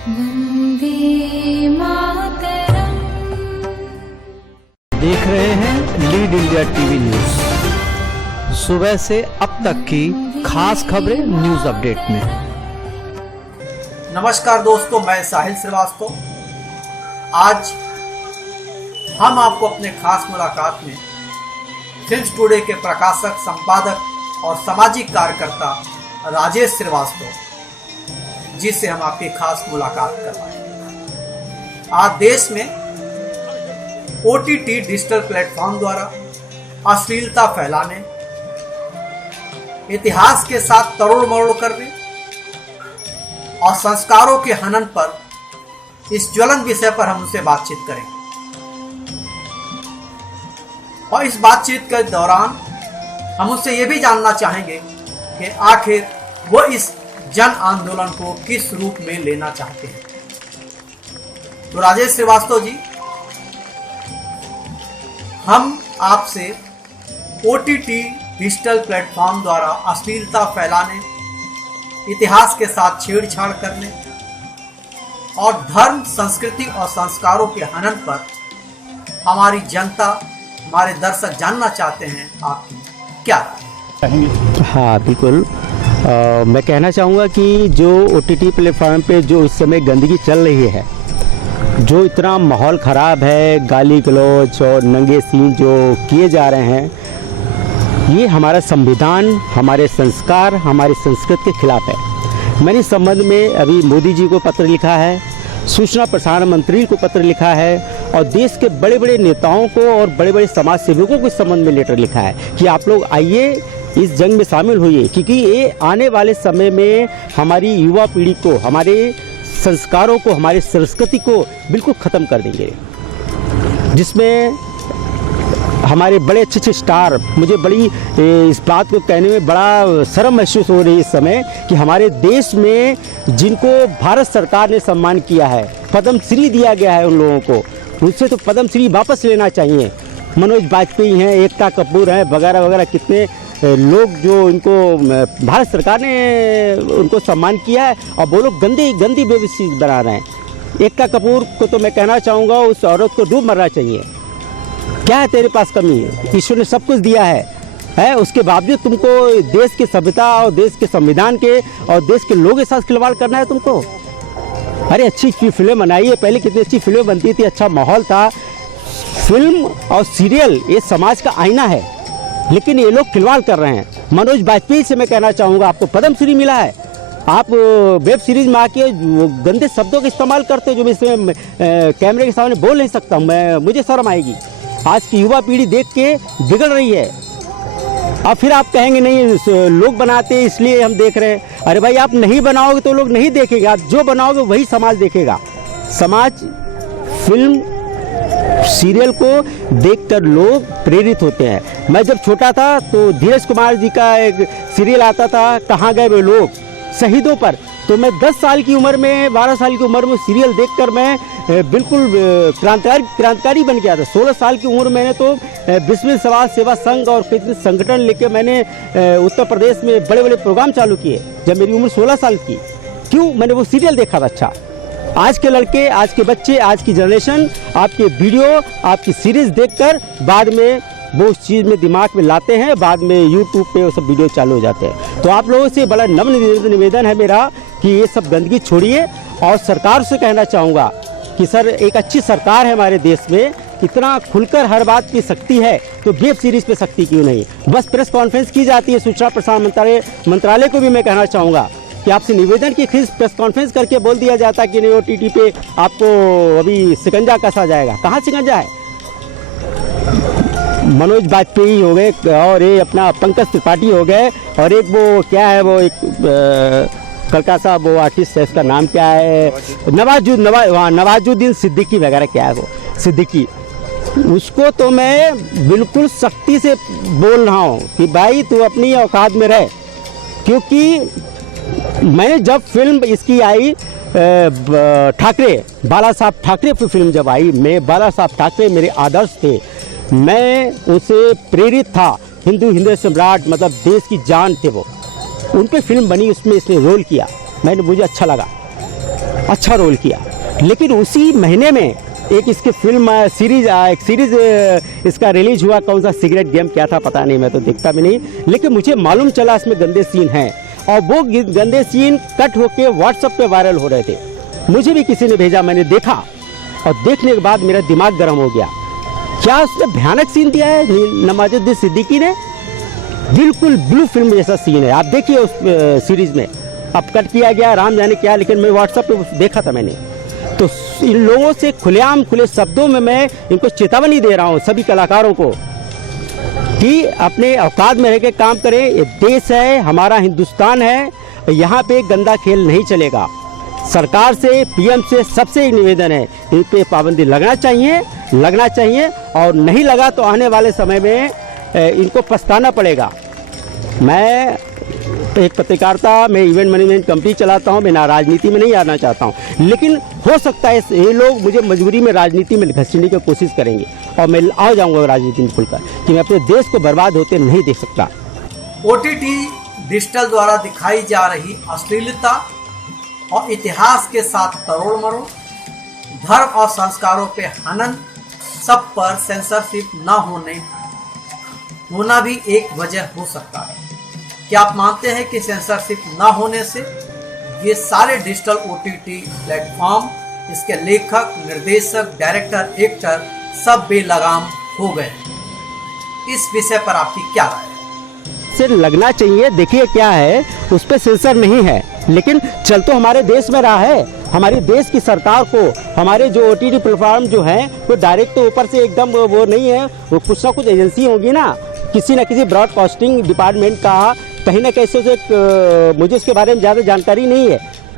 वंदे मातरम। देख रहे हैं लीड इंडिया टीवी न्यूज। सुबह से अब तक की खास खबरें न्यूज अपडेट में। नमस्कार दोस्तों, मैं साहिल श्रीवास्तव। आज हम आपको अपने खास मुलाकात में फिल्म्स टुडे के प्रकाशक, संपादक और सामाजिक कार्यकर्ता राजेश श्रीवास्तव जी से हम आपकी खास मुलाकात करवाएं। आज देश में OTT डिजिटल प्लेटफॉर्म द्वारा अश्लीलता फैलाने, इतिहास के साथ तरोड़ मरोड़ करने और संस्कारों के हनन पर इस ज्वलंत विषय पर हम उनसे बातचीत करेंगे। और इस बातचीत के दौरान हम उससे ये भी जानना चाहेंगे कि आखिर वो इस जन आंदोलन को किस रूप में लेना चाहते हैं। तो राजेश श्रीवास्तव जी, हम आपसे OTT डिजिटल प्लेटफॉर्म द्वारा अश्लीलता फैलाने, इतिहास के साथ छेड़छाड़ करने और धर्म, संस्कृति और संस्कारों के हनन पर हमारी जनता, हमारे दर्शक जानना चाहते हैं आपकी क्या राय है? हाँ बिल्कुल। मैं कहना चाहूँगा कि जो OTT प्लेटफॉर्म पे जो इस समय गंदगी चल रही है, जो इतना माहौल ख़राब है, गाली गलौज और नंगे सीन जो किए जा रहे हैं, ये हमारा संविधान, हमारे संस्कार, हमारी संस्कृति के खिलाफ है। मैंने इस संबंध में अभी मोदी जी को पत्र लिखा है, सूचना प्रसारण मंत्री को पत्र लिखा है और देश के बड़े बड़े नेताओं को और बड़े बड़े समाज सेवकों को इस संबंध में लेटर लिखा है कि आप लोग आइए, इस जंग में शामिल होइए, क्योंकि ये आने वाले समय में हमारी युवा पीढ़ी को, हमारे संस्कारों को, हमारी संस्कृति को बिल्कुल ख़त्म कर देंगे। जिसमें हमारे बड़े अच्छे अच्छे स्टार, मुझे बड़ी इस बात को कहने में बड़ा शर्म महसूस हो रही है इस समय कि हमारे देश में जिनको भारत सरकार ने सम्मान किया है, पद्म श्री दिया गया है उन लोगों को, उनसे तो पद्म श्री वापस लेना चाहिए। मनोज बाजपेयी हैं, एकता कपूर हैं, वगैरह वगैरह कितने लोग जो इनको भारत सरकार ने उनको सम्मान किया है और वो लोग गंदी गंदी बेवसी बना रहे हैं। एकता कपूर को तो मैं कहना चाहूँगा उस औरत को डूब मरना चाहिए। क्या है तेरे पास कमी है? ईश्वर ने सब कुछ दिया है, उसके बावजूद तुमको देश की सभ्यता और देश के संविधान के और देश के लोगों के साथ खिलवाड़ करना है तुमको। अरे अच्छी फिल्म बनाइए, पहले कितनी अच्छी फिल्म बनती थी, अच्छा माहौल था। फिल्म और सीरियल ये समाज का आईना है, लेकिन ये लोग खिलवाड़ कर रहे हैं। मनोज बाजपेयी से मैं कहना चाहूँगा, आपको पद्म श्री मिला है, आप वेब सीरीज में आके गंदे शब्दों का इस्तेमाल करते हो जो मैं इसमें कैमरे के सामने बोल नहीं सकता हूँ, मुझे शर्म आएगी। आज की युवा पीढ़ी देख के बिगड़ रही है। अब फिर आप कहेंगे नहीं लोग बनाते हैं इसलिए हम देख रहे हैं। अरे भाई, आप नहीं बनाओगे तो लोग नहीं देखेंगे, आप जो बनाओगे वही समाज देखेगा। समाज फिल्म सीरियल को देखकर लोग प्रेरित होते हैं। मैं जब छोटा था तो धीरज कुमार जी का एक सीरियल आता था, कहाँ गए वे लोग, शहीदों पर। तो मैं 10 साल की उम्र में, 12 साल की उम्र में सीरियल देखकर मैं बिल्कुल क्रांतिकारी बन गया था। 16 साल की उम्र मैंने तो विश्व समाज सेवा संघ और कई संगठन लेके मैंने उत्तर प्रदेश में बड़े बड़े प्रोग्राम चालू किए जब मेरी उम्र 16 साल की। क्यों? मैंने वो सीरियल देखा था। अच्छा, आज के लड़के, आज के बच्चे, आज की जनरेशन आपके वीडियो, आपकी सीरीज देखकर बाद में वो उस चीज़ में दिमाग में लाते हैं, बाद में यूट्यूब पे वो सब वीडियो चालू हो जाते हैं। तो आप लोगों से बड़ा नम्र निवेदन है मेरा कि ये सब गंदगी छोड़िए। और सरकार से कहना चाहूँगा कि सर, एक अच्छी सरकार है हमारे देश में, इतना खुलकर हर बात की सकती है, तो वेब सीरीज़ पे सकती क्यों नहीं? बस प्रेस कॉन्फ्रेंस की जाती है। सूचना प्रसारण मंत्रालय को भी मैं कहना चाहूँगा कि आपसे निवेदन की प्रेस कॉन्फ्रेंस करके बोल दिया जाता कि नहीं OTT पे आपको अभी शिकंजा कसा जाएगा। कहाँ शिकंजा है? मनोज बाजपेयी हो गए और ये अपना पंकज त्रिपाठी हो गए और एक वो क्या है, वो एक कलकत्ता वो आर्टिस्ट है, उसका नाम क्या है, नवाजुद्दीन सिद्दीकी वगैरह, क्या है वो सिद्दीकी। उसको तो मैं बिल्कुल सख्ती से बोल रहा हूँ कि भाई तू अपनी औकात में रह। क्योंकि मैंने जब फिल्म इसकी आई ठाकरे, बाला साहब ठाकरे पर फिल्म जब आई, मैं बाला साहब ठाकरे मेरे आदर्श थे, मैं उनसे प्रेरित था। हिंदू हृदय सम्राट, मतलब देश की जान थे वो। उन पे फिल्म बनी, उसमें इसने रोल किया, मुझे अच्छा लगा। अच्छा रोल किया। लेकिन उसी महीने में एक इसकी फिल्म एक सीरीज इसका रिलीज हुआ, कौन सा सिगरेट गेम क्या था पता नहीं, मैं तो देखता भी नहीं, लेकिन मुझे मालूम चला इसमें गंदे सीन हैं और वो गंदे सीन कट होके व्हाट्सएप पे वायरल हो रहे थे। मुझे भी किसी ने भेजा, मैंने देखा और देखने के बाद मेरा दिमाग गर्म हो गया। क्या उसने भयानक सीन दिया है नवाजुद्दीन सिद्दीकी ने, बिल्कुल ब्लू फिल्म जैसा सीन है। आप देखिए उस सीरीज में, अब कट किया गया राम जाने क्या, लेकिन मैं व्हाट्सएप पे देखा था मैंने। तो इन लोगों से खुलेआम खुले शब्दों में मैं इनको चेतावनी दे रहा हूँ सभी कलाकारों को कि अपने औकात में रह के काम करें। ये देश है, हमारा हिंदुस्तान है, यहाँ पे गंदा खेल नहीं चलेगा। सरकार से, पीएम से सबसे एक निवेदन है, इन पे पाबंदी लगना चाहिए और नहीं लगा तो आने वाले समय में इनको पछताना पड़ेगा। मैं एक पत्रकारिता में इवेंट मैनेजमेंट कंपनी चलाता हूं, मैं ना राजनीति में नहीं आना चाहता हूं, लेकिन हो सकता है ये लोग मुझे मजबूरी में राजनीति में घसीटने की कोशिश करेंगे और मैं आ जाऊंगा राजनीति में खुलकर कि मैं अपने देश को बर्बाद होते नहीं देख सकता। ओटीटी डिजिटल द्वारा दिखाई जा रही अश्लीलता और इतिहास के साथ तरोड़ मरोड़, धर्म और संस्कारों पे हनन, सब पर सेंसरशिप न होना भी एक वजह हो सकता है। क्या आप मानते हैं कि सेंसरशिप न होने से ये सारे डिजिटल ओटीटी प्लेटफॉर्म, इसके लेखक, निर्देशक, डायरेक्टर, एक्टर सब बेलगाम हो गए? इस विषय पर आपकी क्या राय है? से लगना चाहिए। देखिए क्या है, उस पर सेंसर नहीं है, लेकिन चल तो हमारे देश में रहा है। हमारे देश की सरकार को हमारे जो ओटीटी प्लेटफॉर्म जो हैं वो डायरेक्ट तो ऊपर से एकदम वो नहीं है, वो कुछ ना कुछ एजेंसी होगी ना किसी ब्रॉडकास्टिंग डिपार्टमेंट का, कहीं ना कैसे मुझे इसके बारे में ज़्यादा जानकारी नहीं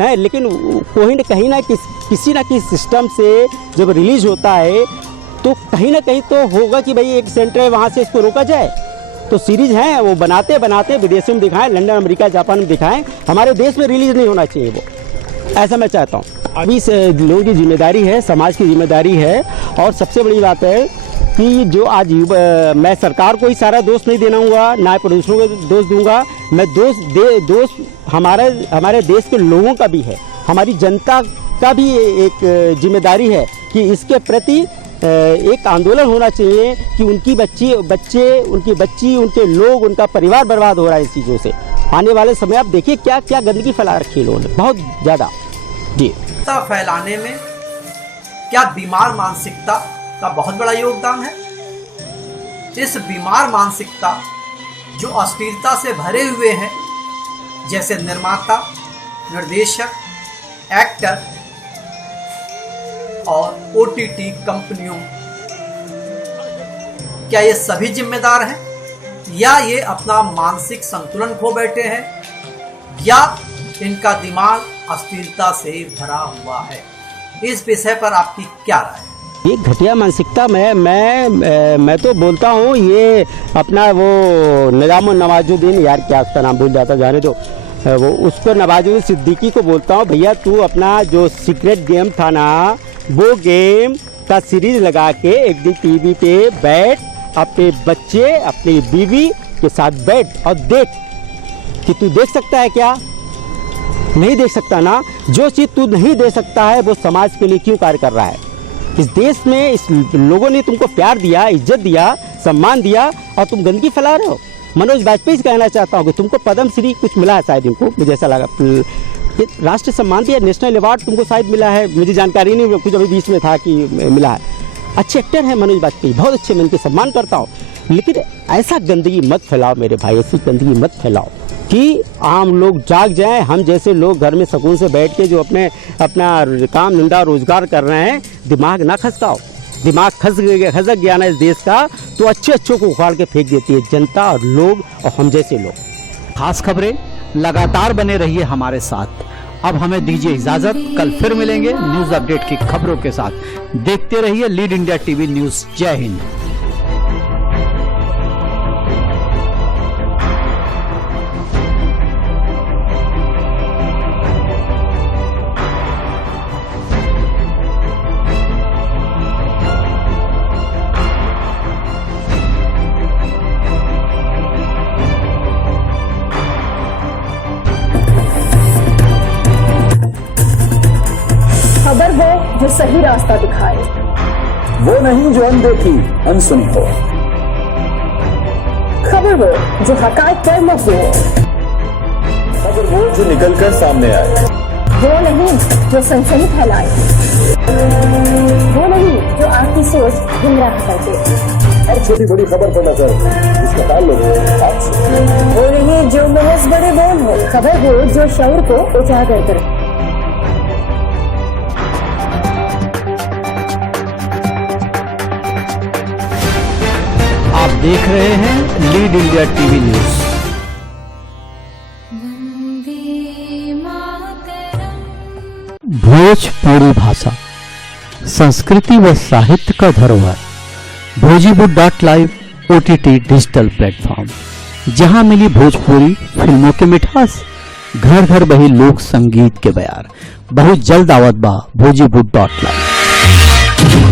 है, लेकिन कहीं ना किसी सिस्टम से जब रिलीज होता है तो कहीं तो होगा कि भाई एक सेंटर है, वहाँ से इसको रोका जाए। तो सीरीज हैं वो बनाते विदेशों में दिखाएं, लंदन, अमेरिका, जापान में दिखाएं, हमारे देश में रिलीज नहीं होना चाहिए वो, ऐसा मैं चाहता हूँ। अभी से लोगों की जिम्मेदारी है, समाज की जिम्मेदारी है। और सबसे बड़ी बात है कि जो आज मैं सरकार को ही सारा दोष नहीं देना होगा, ना प्रोड्यूसरों को दोष दूंगा, मैं दोष हमारे देश के लोगों का भी है, हमारी जनता का भी एक जिम्मेदारी है कि इसके प्रति एक आंदोलन होना चाहिए कि उनकी बच्चे, उनकी बच्ची, उनके लोग, उनका परिवार बर्बाद हो रहा है इस चीज़ों से। आने वाले समय आप देखिए क्या क्या गंदगी फैला रखी है लोगों ने, बहुत ज़्यादा। जी, फैलाने में क्या बीमार मानसिकता का बहुत बड़ा योगदान है? इस बीमार मानसिकता जो अश्लीलता से भरे हुए हैं, जैसे निर्माता, निर्देशक, एक्टर और ओटीटी कंपनियों, क्या ये सभी जिम्मेदार हैं या ये अपना मानसिक संतुलन खो बैठे हैं या इनका दिमाग अश्लीलता से भरा हुआ है? इस विषय पर आपकी क्या राय है? ये घटिया मानसिकता में मैं तो बोलता हूँ, ये अपना वो नवाजुद्दीन, यार क्या उसका नाम भूल जाता, जाने दो, वो उसको नवाजुद्दीन सिद्दीकी को बोलता हूँ, भैया तू अपना जो सीक्रेट गेम था ना, वो गेम का सीरीज लगा के एक दिन टीवी पे बैठ, अपने बच्चे, अपनी बीवी के साथ बैठ और देख कि तू देख सकता है क्या? नहीं देख सकता ना। जो चीज़ तू नहीं दे सकता है वो समाज के लिए क्यों कार्य कर रहा है? इस देश में इस लोगों ने तुमको प्यार दिया, इज्जत दिया, सम्मान दिया और तुम गंदगी फैला रहे हो। मनोज वाजपेयी से कहना चाहता हूँ कि तुमको पद्म श्री कुछ मिला है शायद, इनको मुझे ऐसा लगा, राष्ट्रीय सम्मान दिया, नेशनल अवार्ड तुमको शायद मिला है, मुझे जानकारी नहीं, कुछ अभी बीच में था कि मिला है। अच्छे एक्टर हैं मनोज वाजपेयी, बहुत अच्छे, मैं इनके सम्मान करता हूँ, लेकिन ऐसा गंदगी मत फैलाओ मेरे भाई, ऐसी गंदगी मत फैलाओ कि आम लोग जाग जाएं। हम जैसे लोग घर में सुकून से बैठ के जो अपना काम धंधा रोजगार कर रहे हैं, दिमाग ना खसकाओ। दिमाग खसक गया ना इस देश का तो अच्छे को उखाड़ के फेंक देती है जनता और लोग और हम जैसे लोग। खास खबरें लगातार बने रहिए हमारे साथ। अब हमें दीजिए इजाजत, कल फिर मिलेंगे न्यूज अपडेट की खबरों के साथ। देखते रहिए लीड इंडिया टीवी न्यूज। जय हिंद। जो सही रास्ता दिखाए, वो नहीं जो अनदेखी अनसुनी हो, खबर वो जो हकायत पर मबनी हो, खबर वो जो निकलकर सामने आए, वो नहीं जो सनसनी फैलाए, वो नहीं जो आपकी सोच गुमराह कर दे, हर छोटी बड़ी खबर पर नजर जिसका ताल्लुक आपसे, वो नहीं जो महज बड़े बोल हो, खबर वो जो शऊर को उजागर करे। आप देख रहे हैं lead India TV news. Vande Mataram. Bhojpuri भाषा, संस्कृति व साहित्य का धरोहर। भोजीवुड.live OTT डिजिटल प्लेटफॉर्म, जहां मिली भोजपुरी फिल्मों के मिठास, घर घर बही लोक संगीत के बयार। बहुत जल्द आवत बा भोजीवुड.live।